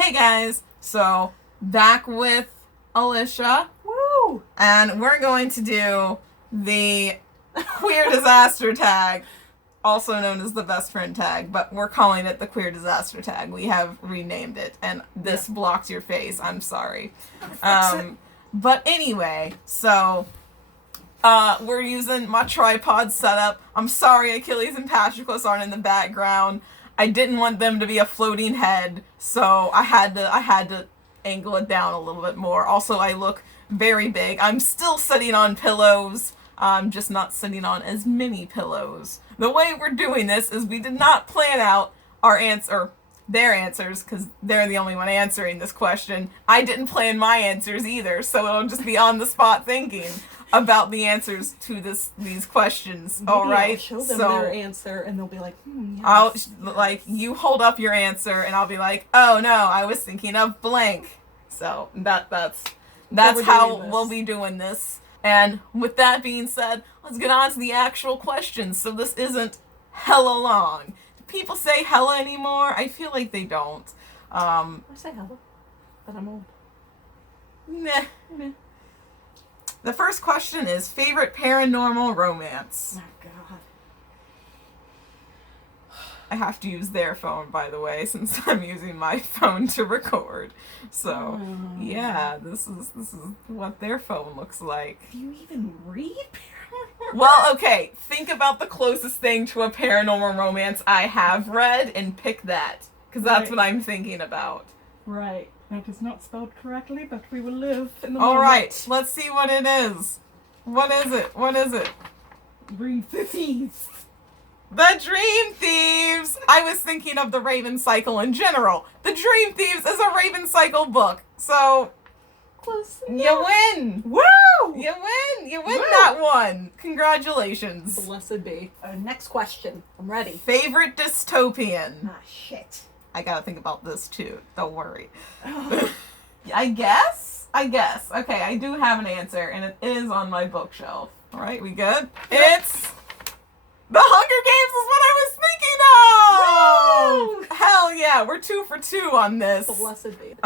Hey guys, so back with Alicia. Woo! And we're going to do the Queer Disaster tag, also known as the best friend tag, but we're calling it the Queer Disaster tag. We have renamed it, and this blocks your face. I'm sorry. But anyway, so we're using my tripod setup. I'm sorry Achilles and Patroclus aren't in the background. I didn't want them to be a floating head, so I had to angle it down a little bit more. Also, I look very big. I'm still sitting on pillows. I'm just not sitting on as many pillows. The way we're doing this is we did not plan out their answers, because they're the only one answering this question. I didn't plan my answers either, so it'll just be on the spot thinking about the answers to these questions. Maybe all right, I'll show them their answer, and they'll be like, yes. You hold up your answer, and I'll be like, oh no, I was thinking of blank. So that's how we'll be doing this. And with that being said, let's get on to the actual questions. So this isn't hella long. Do people say hella anymore? I feel like they don't. I say hella, but I'm old. Meh. The first question is favorite paranormal romance. Oh, God. I have to use their phone, by the way, since I'm using my phone to record. So, yeah, this is what their phone looks like. Do you even read paranormal? Well, okay, think about the closest thing to a paranormal romance I have read and pick that, because that's what I'm thinking about. Right. That is not spelled correctly, but we will live in the moment. All right, let's see what it is. What is it? What is it? Dream Thieves. The Dream Thieves! I was thinking of the Raven Cycle in general. The Dream Thieves is a Raven Cycle book, so Close you enough. win! Woo! You win! You win that one! Congratulations. Blessed be. Next question. I'm ready. Favorite dystopian? Ah, shit. I gotta think about this too. Don't worry. I guess. Okay, I do have an answer, and it is on my bookshelf. All right, we good? It's The Hunger Games is what I was thinking of! Woo! Hell yeah, we're 2 for 2 on this. Blessed be.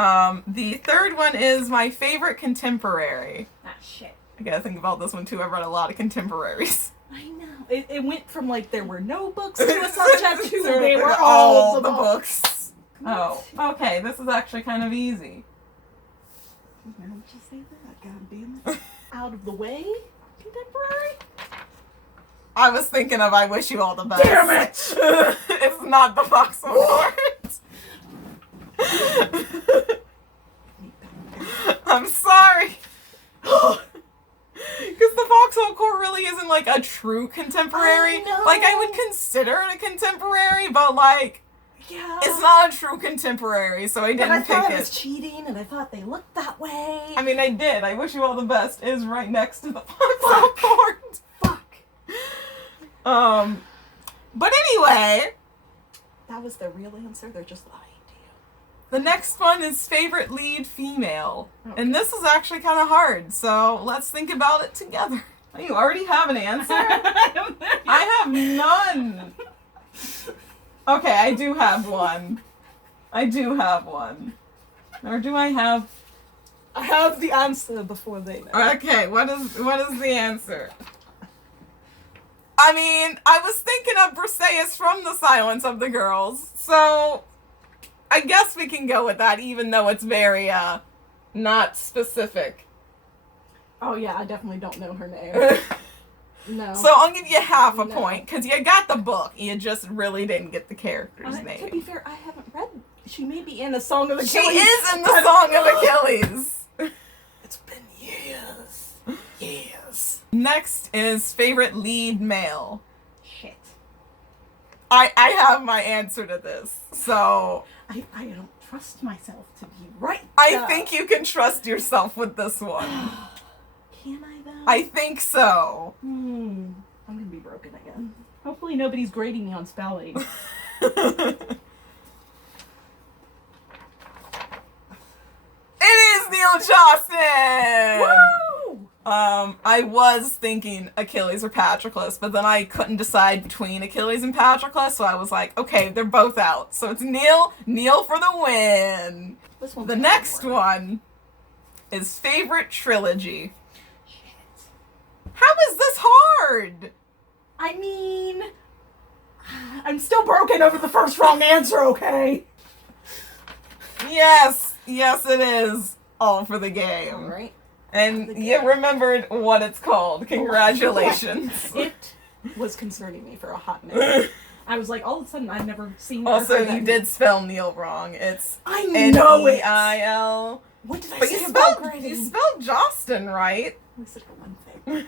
The third one is my favorite contemporary. Ah, shit. I gotta think about this one too. I've read a lot of contemporaries. I know. It went from like there were no books to a subject to they were all all the books. Oh, okay, this is actually kind of easy. Why would you say that? God damn it. Out of the way? Contemporary? I was thinking of I Wish You All the Best. Damn it! It's not the Foxhole Court. I'm sorry. Because the Foxhole Court really isn't like a true contemporary. I know. Like, I would consider it a contemporary, but like, Yeah. it's not a true contemporary, so I But didn't I thought pick it it. was cheating, and I thought they looked that way. I mean, I did. I Wish You All the Best is right next to the Foxhole Court. Fuck. But anyway, That was the real answer. They're just lying to you. the next one is favorite lead female. And this is actually kind of hard, so let's think about it together. Oh, you already have an answer? I have none. Okay, I do have one. Or do I have... I have the answer before they know. Okay, what is the answer? I mean, I was thinking of Briseis from The Silence of the Girls, so I guess we can go with that, even though it's very, not specific. Oh yeah, I definitely don't know her name. No. So I'll give you half a point, because you got the book, you just really didn't get the character's name. To be fair, I haven't read. She may be in the Song of Achilles. She is in the Song of Achilles. It's been years. Years. Next is favorite lead male. Shit. I have my answer to this, so... I don't trust myself to be right. I think you can trust yourself with this one. Can I though? I think so. I'm gonna be broken again. Hopefully nobody's grading me on spelling. It is Neil Johnson! Woo! I was thinking Achilles or Patroclus, but then I couldn't decide between Achilles and Patroclus, so I was like, okay, they're both out. So it's Neil for the win. This one's The next one is favorite trilogy. Shit. How is this hard? I mean, I'm still broken over the first wrong answer, okay? Yes, it is. All for the game. Alright. And you remembered what it's called. Congratulations. It was concerning me for a hot minute. I was like, all of a sudden, I've never seen. Also, you did spell Neil wrong. It's I know it. Neil. What did I But say you about spelled grading? Jostin right. I said one thing.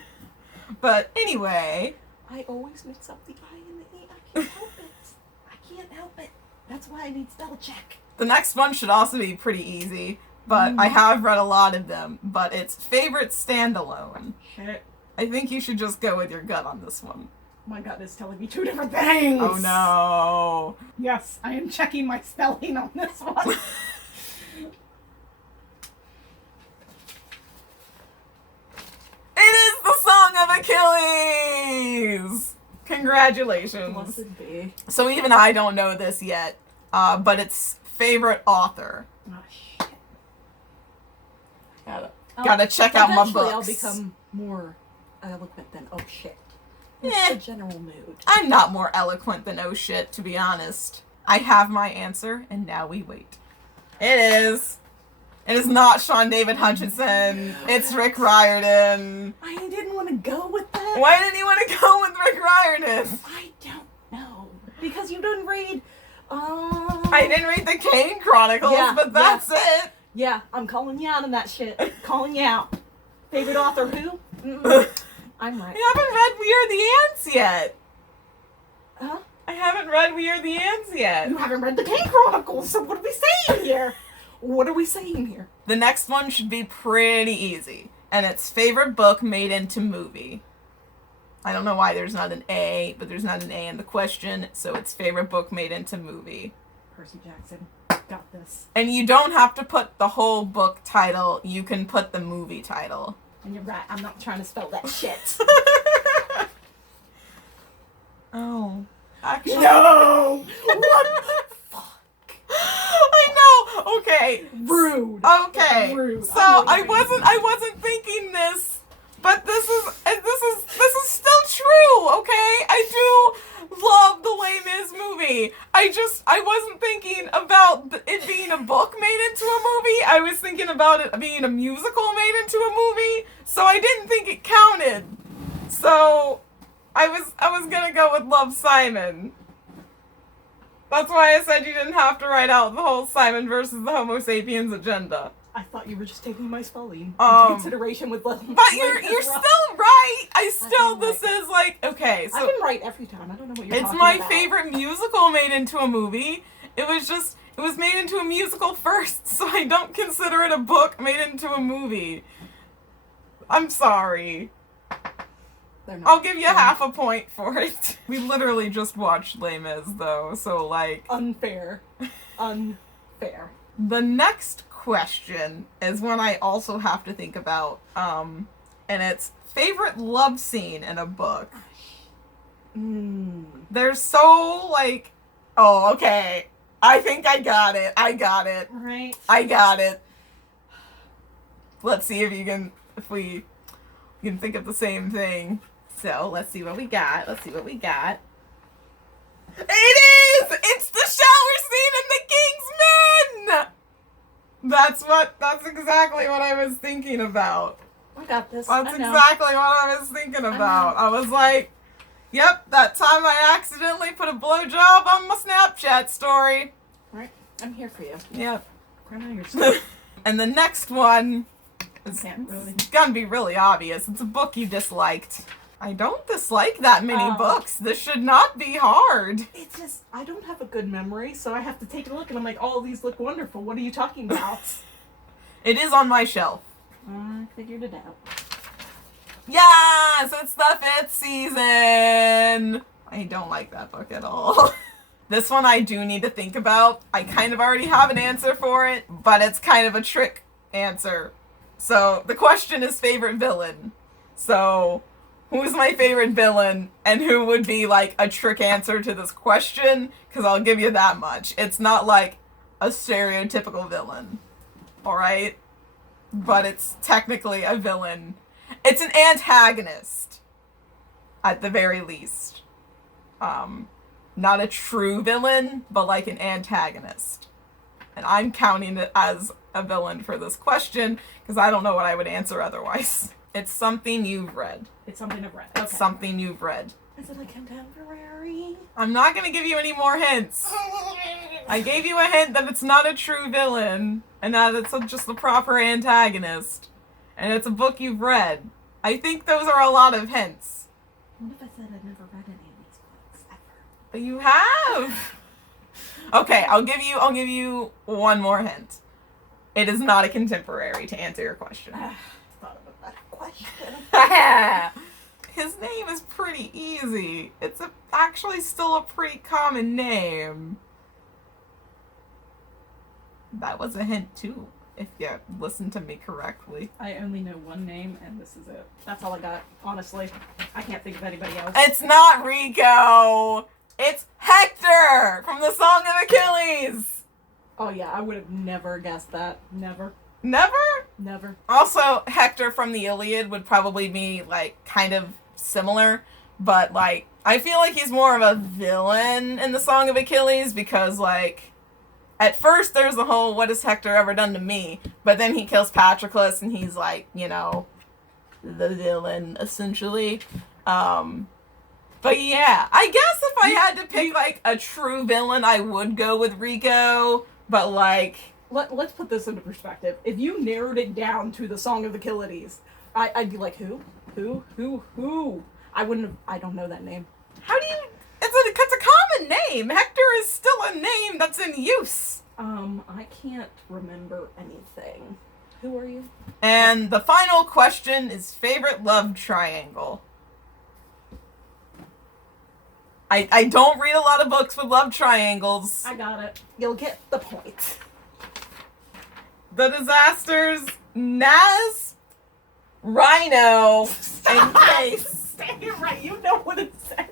But anyway, I always mix up the I and the E. I can't help it. I can't help it. That's why I need spell check. the next one should also be pretty easy. But I have read a lot of them. But it's favorite standalone. Shit. I think you should just go with your gut on this one. My gut is telling me two different things. Oh no. Yes, I am checking my spelling on this one. It is the Song of Achilles! Congratulations. Blessed be. So even I don't know this yet, but it's favorite author. Oh, shit. Gotta check out my Eventually books. I'll become more eloquent than oh shit. Eh. It's the general mood. I'm not more eloquent than oh shit, to be honest. I have my answer, and now we wait. It is. It is not Sean David Hutchinson. It's Rick Riordan. I didn't want to go with that. Why didn't you want to go with Rick Riordan? I don't know. Because you didn't read, I didn't read the Kane Chronicles, Yeah, but that's it. Yeah, I'm calling you out on that shit. Calling you out. Favorite author who? I'm right. I haven't read We Are the Ants yet. Huh? I haven't read We Are the Ants yet. You haven't read the Kane Chronicles, so what are we saying here? What are we saying here? The next one should be pretty easy. And it's favorite book made into movie. I don't know why there's not an A, but there's not an A in the question, so it's favorite book made into movie. Percy Jackson. Got this. And you don't have to put the whole book title, you can put the movie title. And you're right, I'm not trying to spell that shit. Oh. Actually. No! What the fuck? I know! Okay. Rude. Okay. Rude. So I wasn't thinking this, but this is still true, okay? I do love the Les Mis movie. I wasn't thinking about it being a book made into a movie. I was thinking about it being a musical made into a movie, so I didn't think it counted. So I was gonna go with Love, Simon. That's why I said you didn't have to write out the whole Simon versus the Homo sapiens agenda. I thought you were just taking my spelling Um, into consideration with But you're still right. This is like, okay, so I can write every time. I don't know what you're it's talking my about. favorite musical made into a movie. It was made into a musical first, so I don't consider it a book made into a movie. I'm sorry. They're not. I'll give you half a point for it. We literally just watched Les Mis, though, so like... Unfair. Unfair. The next question is one I also have to think about, and it's favorite love scene in a book. They're so, like... Oh, okay. I think I got it. Right. I got it. Let's see if we can think of the same thing. So, let's see what we got. It is! It's the shower scene in The King's Men! That's exactly what I was thinking about. I got this. That's I know. exactly what I was thinking about. I was like, yep, that time I accidentally put a blowjob on my Snapchat story. Right. I'm here for you. Yep. I know you're And the next one is Can't really. it's gonna be really obvious. It's a book you disliked. I don't dislike that many books. This should not be hard. It's just, I don't have a good memory, so I have to take a look and I'm like, all these look wonderful. What are you talking about? It is on my shelf. I figured it out. Yes, it's the 5th season. I don't like that book at all. This one I do need to think about. I kind of already have an answer for it, but it's kind of a trick answer. So the question is favorite villain. So who's my favorite villain and who would be like a trick answer to this question? Because I'll give you that much. It's not like a stereotypical villain. Alright? But it's technically a villain. It's an antagonist. At the very least. Not a true villain, but like an antagonist. And I'm counting it as a villain for this question, because I don't know what I would answer otherwise. It's something you've read. It's something I've read. It's something you've read. Is it a contemporary? I'm not going to give you any more hints. I gave you a hint that it's not a true villain, and that it's just the proper antagonist. And it's a book you've read. I think those are a lot of hints. What if I said I'd never read any of these books ever? But you have. Okay, I'll give you one more hint. It is not a contemporary, to answer your question. Thought of a better question. His name is pretty easy. It's actually still a pretty common name. That was a hint too, if you listened to me correctly. I only know one name, and this is it. That's all I got, honestly. I can't think of anybody else. It's not Rico! It's Hector from the Song of Achilles! Oh yeah, I would have never guessed that. Never. Never? Never. Also, Hector from the Iliad would probably be, like, kind of similar, but, like, I feel like he's more of a villain in the Song of Achilles because, like, at first there's the whole, what has Hector ever done to me? But then he kills Patroclus and he's, like, you know, the villain, essentially. But yeah, I guess if I had to pick, like, a true villain, I would go with Rico, but, like... Let's put this into perspective. If you narrowed it down to the Song of Achilles, I'd be like, who? I wouldn't have... I don't know that name. How do you... It's a common name. Hector is still a name that's in use. I can't remember anything. Who are you? And the final question is favorite love triangle. I don't read a lot of books with love triangles. I got it. You'll get the point. The disasters, Naz, Rhino, and Case. Damn right, you know what it says.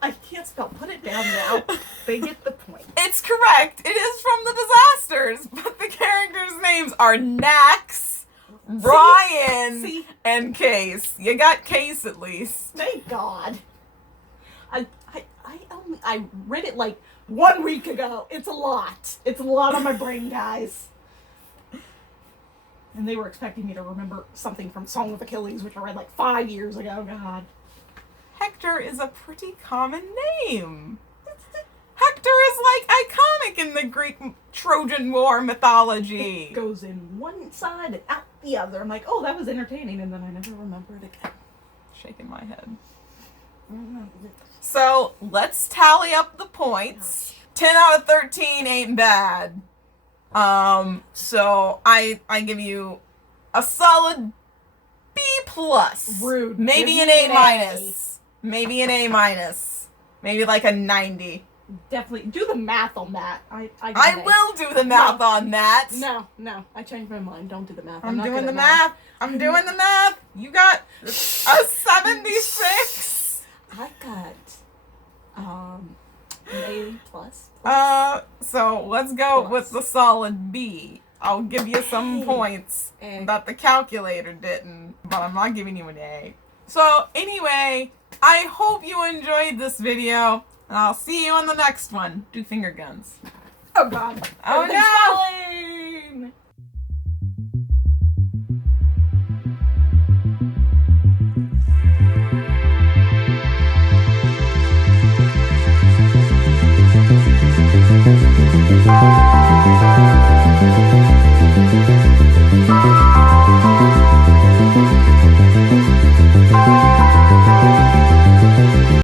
I can't spell. Put it down now. They get the point. It's correct. It is from the disasters, but the characters' names are Nax, Brian, See? and Case. You got Case at least. Thank God. I read it like 1 week ago. It's a lot. It's a lot on my brain, guys. And they were expecting me to remember something from Song of Achilles, which I read like 5 years ago. God. Hector is a pretty common name. Hector is like iconic in the Greek Trojan War mythology. It goes in one side and out the other. I'm like, oh, that was entertaining, and then I never remember it again. Shaking my head. So let's tally up the points. 10 out of 13 ain't bad. So I give you a solid B plus. Rude. Maybe Give an me A minus. Maybe an A minus. Maybe like a 90. Definitely do the math on that. I will do the math on that. No, I changed my mind. Don't do the math. I'm not doing good the at math. I'm doing the math. You got a 76. I got an A plus. So let's go Plus. with the solid B. I'll give you some points that the calculator didn't, but I'm not giving you an A. So anyway, I hope you enjoyed this video, and I'll see you on the next one. Do finger guns. Oh God. Oh no!